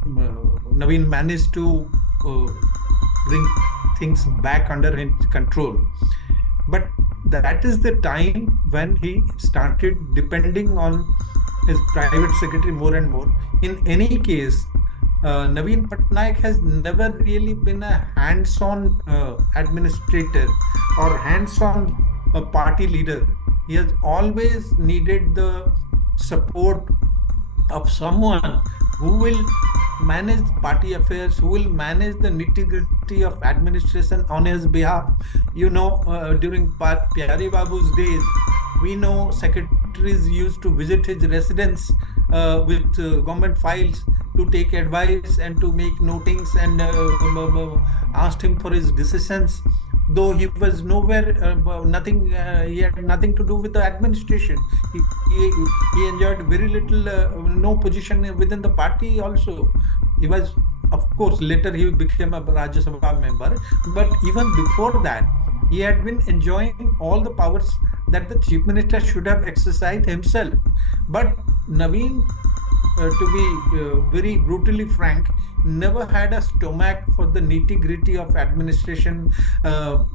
Naveen managed to bring things back under his control. But that is the time when he started depending on his private secretary more and more. In any case, Naveen Patnaik has never really been a hands-on administrator or hands-on party leader. He has always needed the support of someone who will manage party affairs, who will manage the nitty-gritty of administration on his behalf. During Pyari Babu's days, we know secretaries used to visit his residence with government files to take advice and to make notings and asked him for his decisions, though he was nowhere, nothing, he had nothing to do with the administration. He enjoyed very little, no position within the party also. He was, of course, later he became a Rajya Sabha member, but even before that, he had been enjoying all the powers that the chief minister should have exercised himself. But Naveen, to be very brutally frank, never had a stomach for the nitty gritty of administration,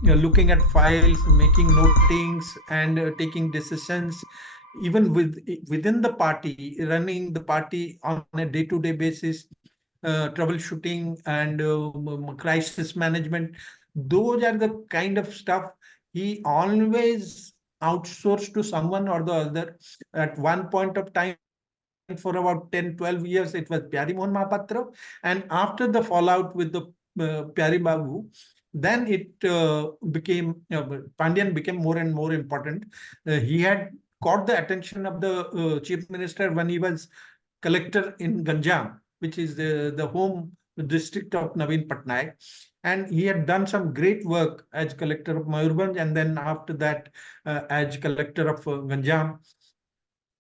looking at files, making notings, and taking decisions, even within the party, running the party on a day-to-day basis, troubleshooting and crisis management. Those are the kind of stuff he always outsourced to someone or the other. At one point of time, for about 10-12 years, it was Pyari Mohan Mahapatra. And after the fallout with the Pyari Babu, then it became, Pandian became more and more important. He had caught the attention of the chief minister when he was collector in Ganjam, which is the home district of Naveen Patnaik. And he had done some great work as collector of Mayurbhanj, and then after that, as collector of Ganjam.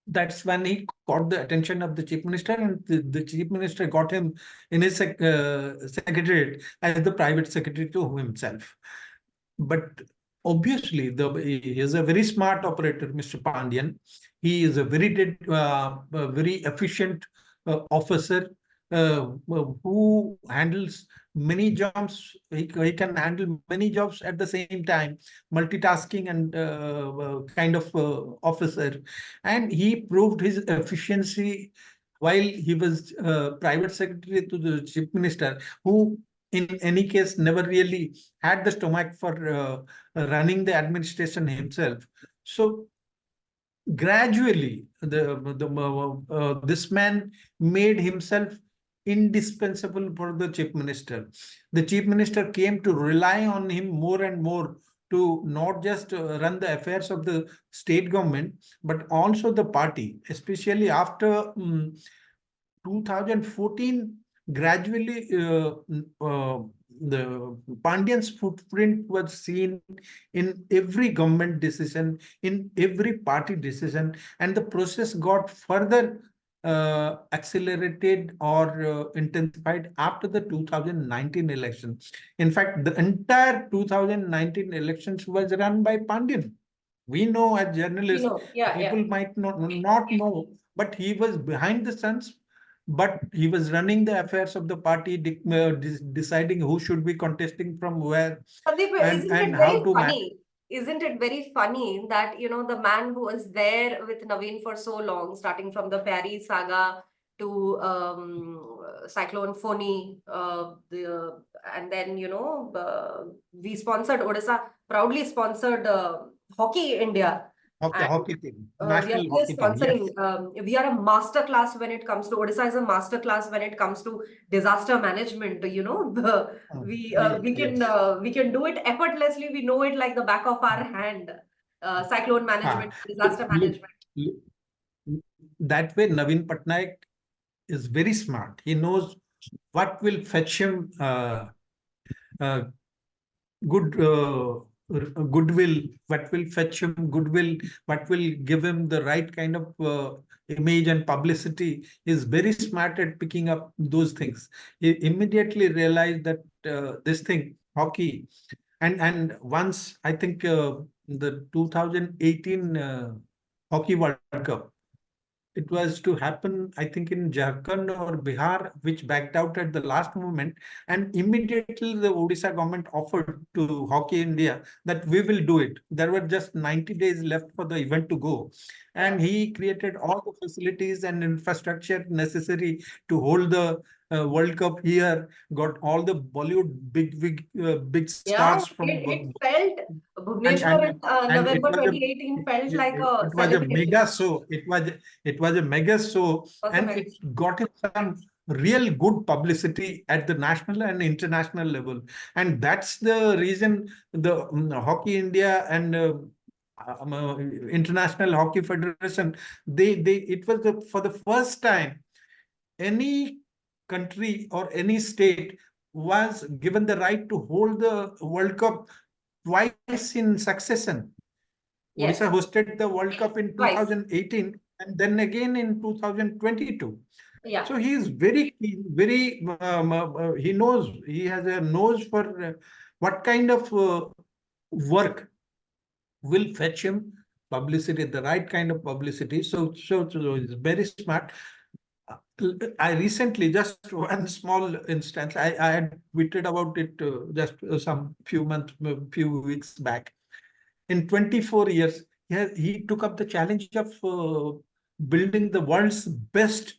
That's when he caught the attention of the chief minister, and the chief minister got him in his secretariat as the private secretary to himself. But obviously, he is a very smart operator, Mr. Pandian. He is a very efficient officer, who handles many jobs. He can handle many jobs at the same time, multitasking and kind of officer. And he proved his efficiency while he was private secretary to the chief minister, who in any case never really had the stomach for running the administration himself. So gradually, this man made himself indispensable for the chief minister. The chief minister came to rely on him more and more to not just run the affairs of the state government, but also the party, especially after 2014. Gradually, the Pandian's footprint was seen in every government decision, in every party decision, and the process got further accelerated or intensified after the 2019 election. In fact, the entire 2019 elections was run by Pandian. We know as You journalists, know, yeah, people yeah. might not know, but he was behind the scenes. But he was running the affairs of the party, deciding who should be contesting from where, Sandeep, isn't and it how very to manage. funny? Isn't it very funny that, the man who was there with Naveen for so long, starting from the Parry saga to Cyclone Foni, and then, we sponsored Odisha, proudly sponsored Hockey India. And Hockey team, we are national still hockey team. Yes. sponsoring. We are a master class when it comes to Odisha is a master class when it comes to disaster management. Yes. We can do it effortlessly. We know it like the back of our hand. Cyclone Ah, management, look, disaster look, management. look, that way, Naveen Patnaik is very smart. He knows what will fetch him uh, good goodwill, what will fetch him goodwill, what will give him the right kind of image and publicity. Is very smart at picking up those things. He immediately realized that this thing, hockey, and once I think the 2018 hockey World Cup, it was to happen, I think, in Jharkhand or Bihar, which backed out at the last moment. And immediately the Odisha government offered to Hockey India that we will do it. There were just 90 days left for the event to go. Yeah. And he created all the facilities and infrastructure necessary to hold the World Cup here, got all the Bollywood big Yeah, stars from it felt and Bhubaneswar in and November 2018 felt like a it was a celebration. mega show. It was a mega show, Also and mega. it got him some real good publicity at the national and international level. And that's the reason the Hockey India and International Hockey Federation, they it was for the first time any country or any state was given the right to hold the World Cup twice in succession. Odisha Yes, hosted the World Cup in twice. 2018 and then again in 2022. Yeah. So he is very keen, very, he knows, he has a nose for what kind of work will fetch him publicity, the right kind of publicity. So he's very smart. I recently, just one small instance, I had tweeted about it just some few weeks back. In 24 years, he took up the challenge of building the world's best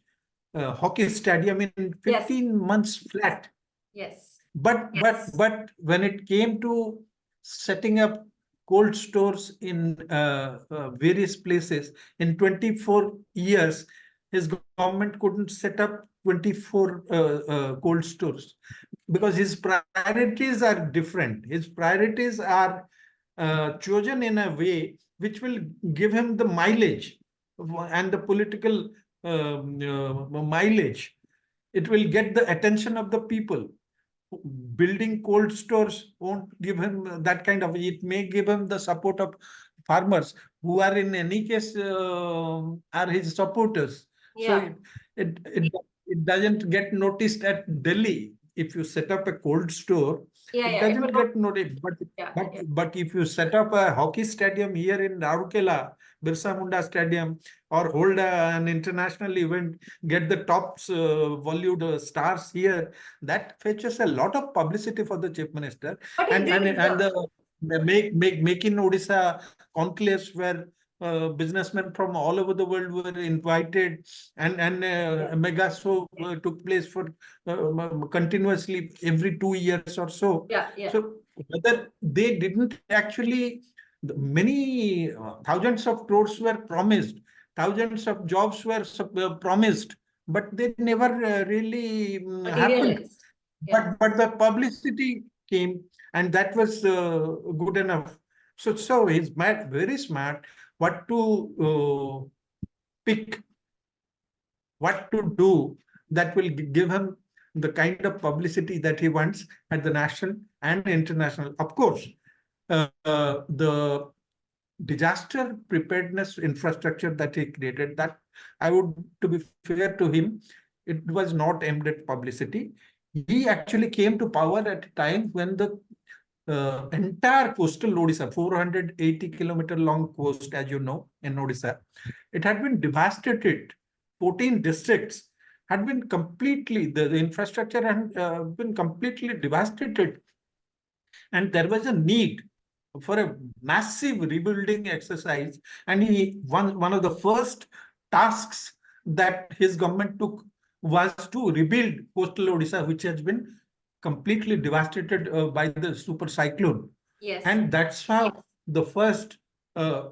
hockey stadium in Yes. 15 months flat. Yes. But when it came to setting up cold stores in various places in 24 years, his government couldn't set up 24 cold stores because his priorities are different. His priorities are chosen in a way which will give him the mileage and the political mileage. It will get the attention of the people. Building cold stores won't give him that kind of, it may give him the support of farmers who are in any case are his supporters. So Yeah. it doesn't get noticed at Delhi. If you set up a cold store, Yeah. it Yeah. It doesn't will not. get noticed. But Yeah. but Yeah. but if you set up a hockey stadium here in Rourkela, Birsa Munda Stadium, or hold an international event, get the top Bollywood stars here, that fetches a lot of publicity for the chief minister. But he And did. the make in Odisha conclaves where businessmen from all over the world were invited, and Yeah. a mega show took place for continuously every 2 years or so. Yeah. Yeah. So whether they didn't actually, many thousands of crores were promised, thousands of jobs were promised, but they never really happened. Materialized. Yeah. But the publicity came, and that was good enough. So he's very smart. What to pick, what to do that will give him the kind of publicity that he wants at the national and international. Of course, the disaster preparedness infrastructure that he created, that I would, to be fair to him, it was not aimed at publicity. He actually came to power at a time when the entire coastal Odisha, 480-kilometer long coast, as you know, in Odisha, it had been devastated. 14 districts had been completely, the infrastructure had been completely devastated. And there was a need for a massive rebuilding exercise. And one of the first tasks that his government took was to rebuild coastal Odisha, which has been completely devastated by the super cyclone. Yes. And that's how the first uh,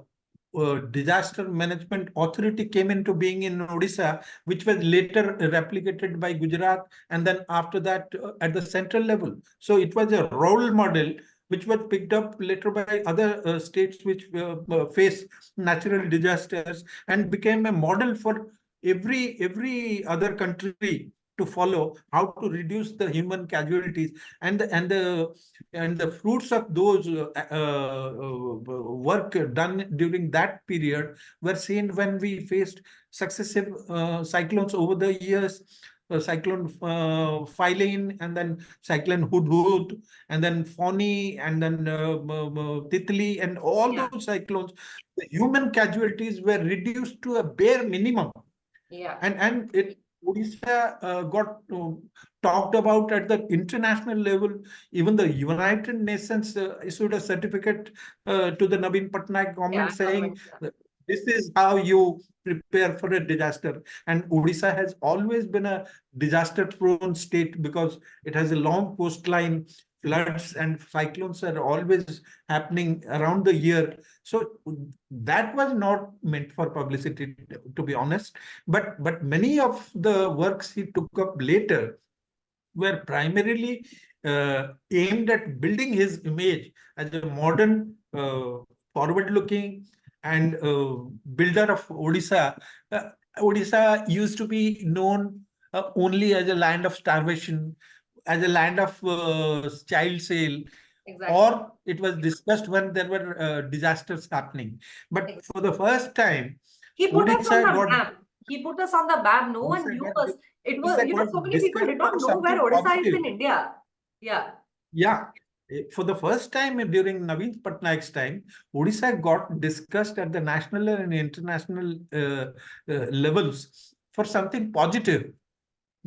disaster management authority came into being in Odisha, which was later replicated by Gujarat, and then after that at the central level. So it was a role model which was picked up later by other states which face natural disasters, and became a model for every other country to follow, how to reduce the human casualties. And the fruits of those work done during that period were seen when we faced successive cyclones over the years. Cyclone Philene, and then cyclone Hudhud, and then Fani, and then Titli, and all Yeah. those cyclones, the human casualties were reduced to a bare minimum. Yeah. And it Odisha got talked about at the international level. Even the United Nations issued a certificate to the Naveen Patnaik Yeah. government saying Government. Yeah. that this is how you prepare for a disaster. And Odisha has always been a disaster-prone state because it has a long coastline, floods and cyclones are always happening around the year. So that was not meant for publicity, to be honest. But many of the works he took up later were primarily aimed at building his image as a modern, forward-looking, and builder of Odisha. Odisha used to be known only as a land of starvation, as a land of child sale, Exactly. or it was discussed when there were disasters happening. But Exactly. for the first time, He put us on Odisha the got map. He put us on the map. No one Odisha knew got us. It was, Odisha got so many people discussed did for not know where something Odisha is positive. in India. Yeah. Yeah. For the first time during Naveen Patnaik's time, Odisha got discussed at the national and international levels for something positive,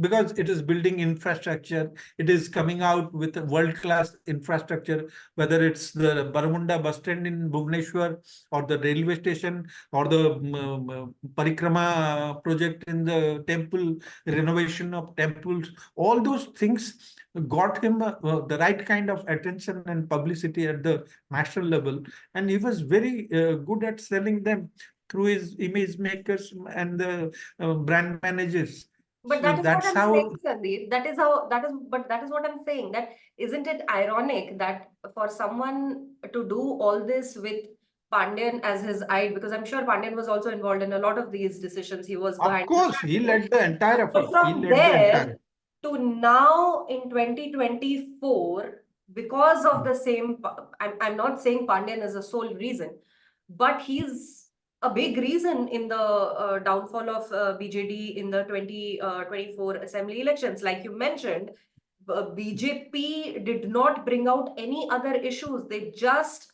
because it is building infrastructure. It is coming out with a world-class infrastructure, whether it's the Baramunda bus stand in Bhubaneswar, or the railway station, or the Parikrama project in the temple, renovation of temples. All those things got him the right kind of attention and publicity at the national level, and he was very good at selling them through his image makers and the brand managers. But So that is what that's I'm saying, how. Sandeep. That is how, that is, but that is what I'm saying. That isn't it ironic that for someone to do all this with Pandian as his eye, because I'm sure Pandian was also involved in a lot of these decisions. He was Of behind the course, he curtain. led the entire So effort. He from led the there entire. to now in 2024, because of the same, I'm not saying Pandian is the sole reason, but he's a big reason in the downfall of BJD in the 2024 assembly elections. Like you mentioned, BJP did not bring out any other issues. They just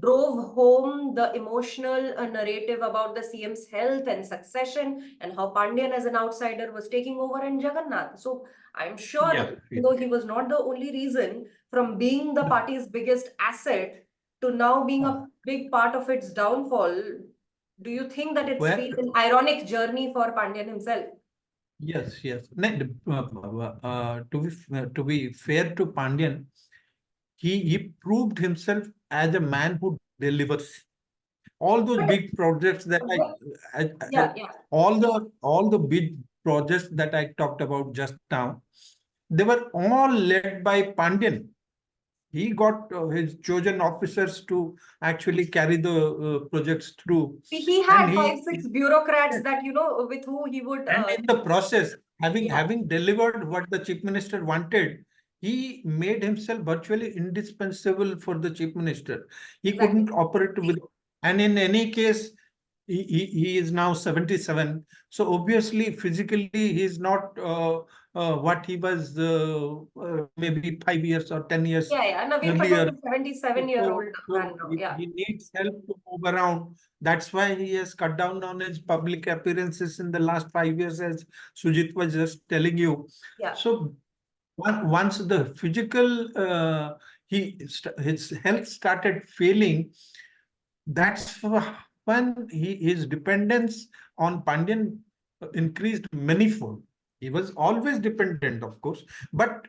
drove home the emotional narrative about the CM's health and succession and how Pandian as an outsider was taking over in Jagannath. So I'm sure, Yeah, even though he was not the only reason, from being the no. party's biggest asset to now being Uh, a big part of its downfall, do you think that it's where been an ironic journey for Pandian himself? Yes, yes. To be fair to Pandian, he proved himself as a man who delivers. All those But, big projects that yeah, yeah. all the big projects that I talked about just now, they were all led by Pandian. He got his chosen officers to actually carry the projects through, He and had five, six bureaucrats that, with who he would, and in the process, yeah, having delivered what the chief minister wanted, he made himself virtually indispensable for the chief minister. He exactly. couldn't operate with, and in any case, he is now 77. So obviously, physically, he is not what he was maybe 5 years or 10 years Yeah, yeah. Naveen earlier. Patnaik is 77-year-old man So now. Yeah, he needs help to move around. That's why he has cut down on his public appearances in the last 5 years, as Sujit was just telling you. yeah. So once the physical, his health started failing, that's when his dependence on Pandian increased manifold. He was always dependent, of course, but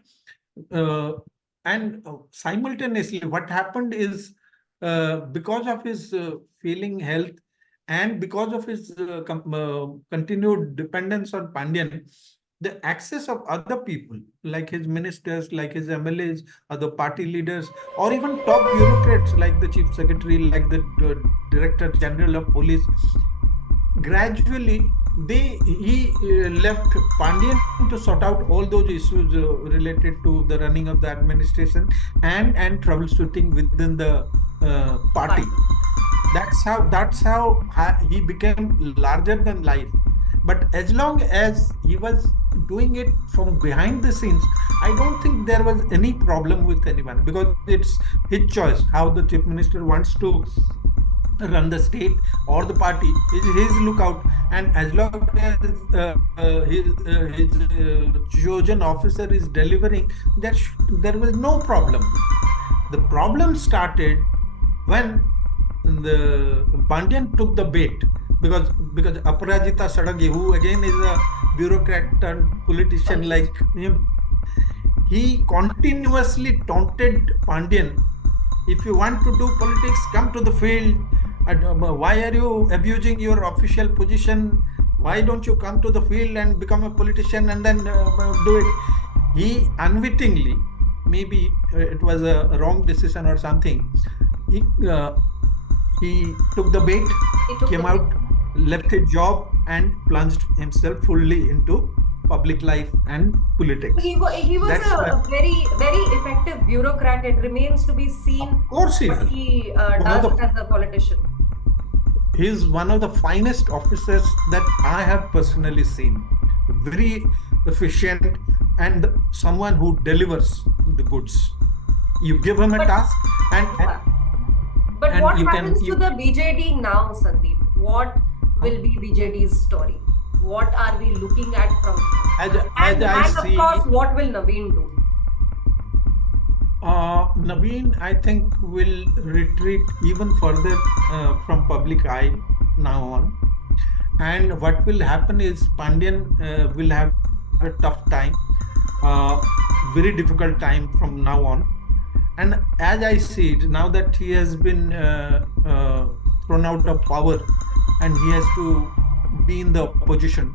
uh, and simultaneously, what happened is, because of his failing health and because of his continued dependence on Pandian, the access of other people, like his ministers, like his MLAs, other party leaders, or even top bureaucrats like the chief secretary, like the director general of police, gradually he left Pandian to sort out all those issues related to the running of the administration and troubleshooting within the party. Fine. That's how he became larger than life. But as long as he was doing it from behind the scenes, I don't think there was any problem with anyone, because it's his choice how the chief minister wants to run the state or the party is his lookout. And as long as his chosen officer is delivering, there was no problem. The problem started when the Pandian took the bait, because Aparajita Sadagi, who again is a bureaucrat turned politician like him, he continuously taunted Pandian. If you want to do politics, come to the field. And, why are you abusing your official position? Why don't you come to the field and become a politician and then do it? He unwittingly, maybe it was a wrong decision or something. He, uh, he took the bait, came out, left his job, and plunged himself fully into public life and politics. He was a very, very effective bureaucrat. It remains to be seen of course what he does as a politician. He is one of the finest officers that I have personally seen. Very efficient and someone who delivers the goods. You give him a task But and what you happens to the BJD now, Sandeep? What will be BJD's story? What are we looking at from here? And of course, what will Naveen do? Naveen, I think, will retreat even further from public eye now on. And what will happen is Pandian will have a tough time, very difficult time from now on. And as I see it, now that he has been thrown out of power and he has to be in the opposition,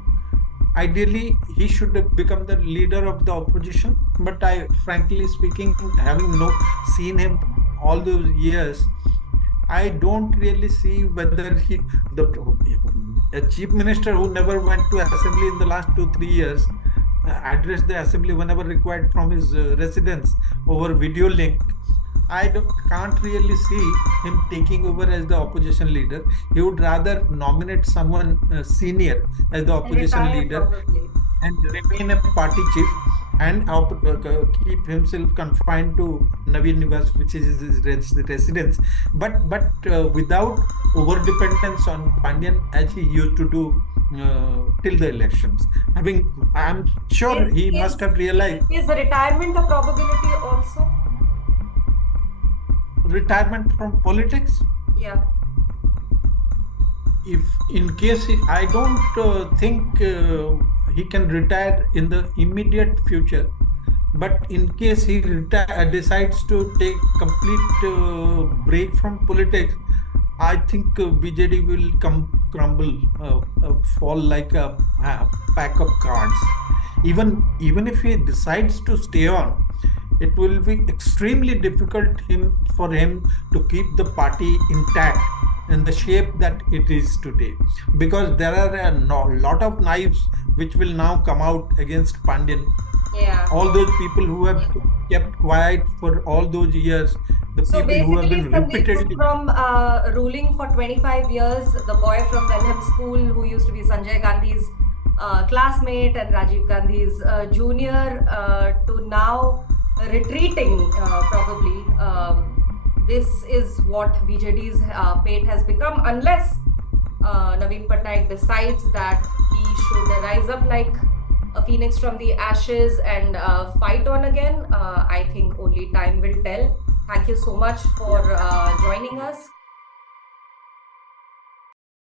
ideally he should have become the leader of the opposition. But I, frankly speaking, having seen him all those years, I don't really see whether a chief minister who never went to assembly in the last 2-3 years, addressed the assembly whenever required from his residence over video link. I can't really see him taking over as the opposition leader. He would rather nominate someone senior as the opposition leader and remain a party chief and keep himself confined to Naveen Niwas, which is his residence, but without over dependence on Pandian as he used to do till the elections. I'm sure he must have realized. Is the retirement a probability also? Retirement from politics? Yeah. If in case I don't think he can retire in the immediate future, but in case he decides to take complete break from politics, I think BJD will crumble, fall like a pack of cards. Even if he decides to stay on, it will be extremely difficult for him to keep the party intact in the shape that it is today, because there are a lot of knives which will now come out against Pandian. Yeah. All those people who have kept quiet for all those years, the so people who have been repeatedly from ruling for 25 years, the boy from Pelham School who used to be Sanjay Gandhi's classmate and Rajiv Gandhi's junior, to now retreating probably. This is what BJD's fate has become, unless Naveen Patnaik decides that he should rise up like a phoenix from the ashes and fight on again. I think only time will tell. Thank you so much for joining us.